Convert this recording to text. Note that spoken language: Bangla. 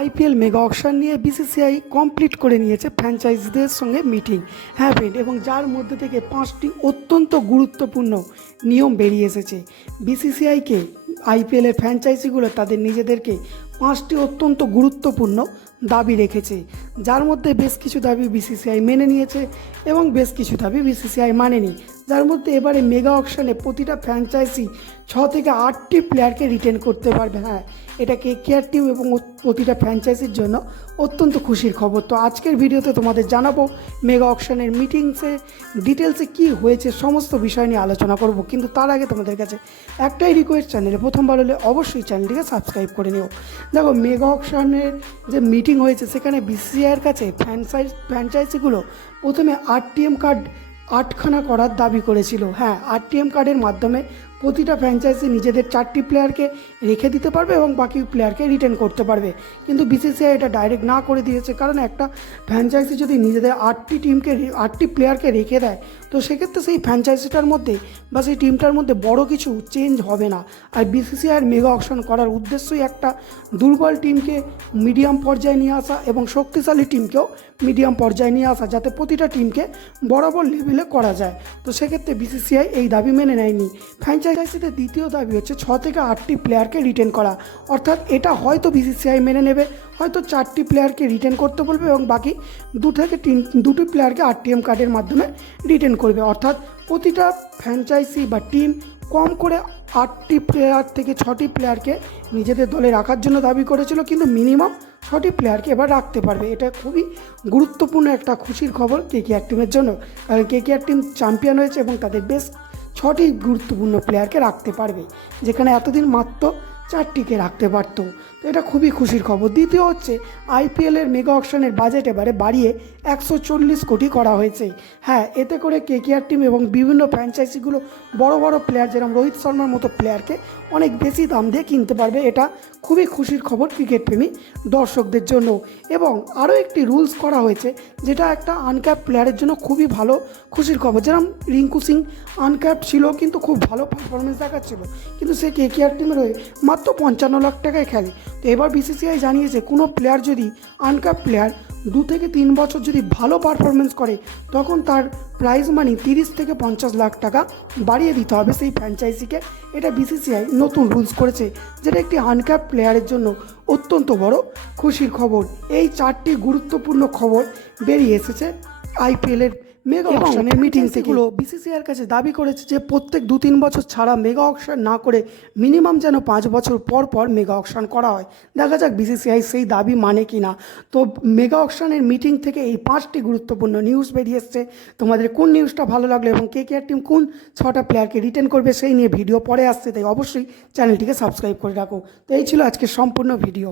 আইপিএল মেগা অকশন নিয়ে বিসিসিআই কমপ্লিট করে নিয়েছে ফ্র্যাঞ্চাইজিদের সঙ্গে মিটিং। হ্যাঁ ফ্রেন্ড, এবং যার মধ্যে থেকে 5টি অত্যন্ত গুরুত্বপূর্ণ নিয়ম বেরিয়ে এসেছে। বিসিসিআইকে আইপিএলের ফ্র্যাঞ্চাইজিগুলো তাদের নিজেদেরকে 5টি অত্যন্ত গুরুত্বপূর্ণ দাবি রেখেছে, যার মধ্যে বেশ কিছু দাবি বিসিসিআই মেনে নিয়েছে এবং বেশ কিছু দাবি বিসিসিআই মানেনি। যার মধ্যে এবারে মেগা অকশনে প্রতিটা ফ্র্যাঞ্চাইজি 6 থেকে 8টি প্লেয়ারকে রিটেন করতে পারবে। হ্যাঁ, এটা কেকেআর টিম এবং প্রতিটা ফ্র্যাঞ্চাইজির জন্য অত্যন্ত খুশির খবর। তো আজকের ভিডিওতে তোমাদের জানাবো মেগা অকশনের মিটিংসে ডিটেলসে কি হয়েছে, সমস্ত বিষয় নিয়ে আলোচনা করব। কিন্তু তার আগে তোমাদের কাছে একটাই রিকোয়েস্ট, চ্যানেলে প্রথমবার হলে অবশ্যই চ্যানেলটিকে সাবস্ক্রাইব করে নিও। দেখো, মেগা অকশনের যে মিটিং হয়েছে সেখানে বিসিসিআইয়ের কাছে ফ্র্যাঞ্চাইজিগুলো প্রথমে আরটিএম কার্ড 8খানা করার দাবি করেছিল। হ্যাঁ, আরটিএম কার্ডের মাধ্যমে প্রতিটা ফ্র্যাঞ্চাইজি নিজেদের 4টি প্লেয়ারকে রেখে দিতে পারবে এবং বাকি প্লেয়ারকে রিটেন করতে পারবে। কিন্তু বিসিসিআই এটা ডাইরেক্ট না করে দিয়েছে, কারণ একটা ফ্র্যাঞ্চাইজি যদি নিজেদের 8টি প্লেয়ারকে রেখে দেয় তো সেক্ষেত্রে সেই ফ্র্যাঞ্চাইজিটার মধ্যে বা সেই টিমটার মধ্যে বড় কিছু চেঞ্জ হবে না। আর বিসিসিআইয়ের মেগা অকশন করার উদ্দেশ্যই একটা দুর্বল টিমকে মিডিয়াম পর্যায়ে নিয়ে আসা এবং শক্তিশালী টিমকেও মিডিয়াম পর্যায়ে নিয়ে আসা, যাতে প্রতিটা টিমকে বরাবর লেভেলে করা যায়। তো সেক্ষেত্রে বিসিসিআই এই দাবি মেনে নেয়নি। ফ্র্যাঞ্চাইজিতে দ্বিতীয় দাবি হচ্ছে 6 থেকে 8টি প্লেয়ারকে রিটেন করা। অর্থাৎ এটা হয়তো বিসিসিআই মেনে নেবে, হয়তো 4টি প্লেয়ারকে রিটেন করতে বলবে এবং বাকি 2টি প্লেয়ারকে আরটিএম কার্ডের মাধ্যমে রিটেন করবে। অর্থাৎ প্রতিটা ফ্র্যাঞ্চাইজি বা টিম কম করে 8টি প্লেয়ার থেকে 6টি প্লেয়ারকে নিজেদের দলে রাখার জন্য দাবি করেছিল, কিন্তু মিনিমাম 6টি প্লেয়ারকে এবার রাখতে পারবে। এটা খুবই গুরুত্বপূর্ণ একটা খুশির খবর কেকেআর টিমের জন্য, কারণ কেকেআর টিম চ্যাম্পিয়ন হয়েছে এবং তাদের বেশ 6টি গুরুত্বপূর্ণ প্লেয়ারকে রাখতে পারবে, যেখানে এতদিন মাত্র 4টিকে রাখতে পারতো। তো এটা খুবই খুশির খবর। দ্বিতীয় হচ্ছে আইপিএলের মেগা অকশনের বাজেট এবারে বাড়িয়ে 140 কোটি করা হয়েছে। হ্যাঁ, এতে করে কেকেআর টিম এবং বিভিন্ন ফ্র্যাঞ্চাইজিগুলো বড় বড় প্লেয়ার যেরকম রোহিত শর্মার মতো প্লেয়ারকে অনেক বেশি দাম দিয়ে কিনতে পারবে। এটা খুবই খুশির খবর ক্রিকেট প্রেমী দর্শকদের জন্য। এবং আরও একটি রুলস করা হয়েছে, যেটা একটা আনক্যাপ প্লেয়ারের জন্য খুবই ভালো খুশির খবর। যেরকম রিঙ্কু সিং আনক্যাপ ছিল, কিন্তু খুব ভালো পারফরমেন্স দেখাচ্ছিল, কিন্তু সে কেকেআর টিমের হয়ে মাত্র 55 লাখ টাকায় খেলে। তো এবার বিসিসিআই জানিয়েছে কোনো প্লেয়ার যদি আনক্যাপ প্লেয়ার 2 থেকে 3 বছর যদি ভালো পারফরমেন্স করে, তখন তার প্রাইজ মানি 30 থেকে 50 লাখ টাকা বাড়িয়ে দিতে হবে সেই ফ্র্যাঞ্চাইজিকে। এটা বিসিসিআই নতুন রুলস করেছে, যেটা একটি আনক্যাপ প্লেয়ারের জন্য অত্যন্ত বড় খুশির খবর। এই 4টি গুরুত্বপূর্ণ খবর বেরিয়ে এসেছে আইপিএলের মেগা অকশনের মিটিং থেকে। বিসিসিআইয়ের কাছে দাবি করেছে যে প্রত্যেক 2-3 বছর ছাড়া মেগা অকশন না করে মিনিমাম যেন 5 বছর পর পর মেগা অকশন করা হয়। দেখা যাক বিসিসিআই সেই দাবি মানে কি না। তো মেগা অকশনের মিটিং থেকে এই 5টি গুরুত্বপূর্ণ নিউজ বেরিয়ে এসছে। তোমাদের কোন নিউজটা ভালো লাগলো এবং কেকেআর টিম কোন 6টা প্লেয়ারকে রিটেন করবে সেই নিয়ে ভিডিও পরে আসছে, তাই অবশ্যই চ্যানেলটিকে সাবস্ক্রাইব করে রাখো। তো এই ছিল আজকের সম্পূর্ণ ভিডিও।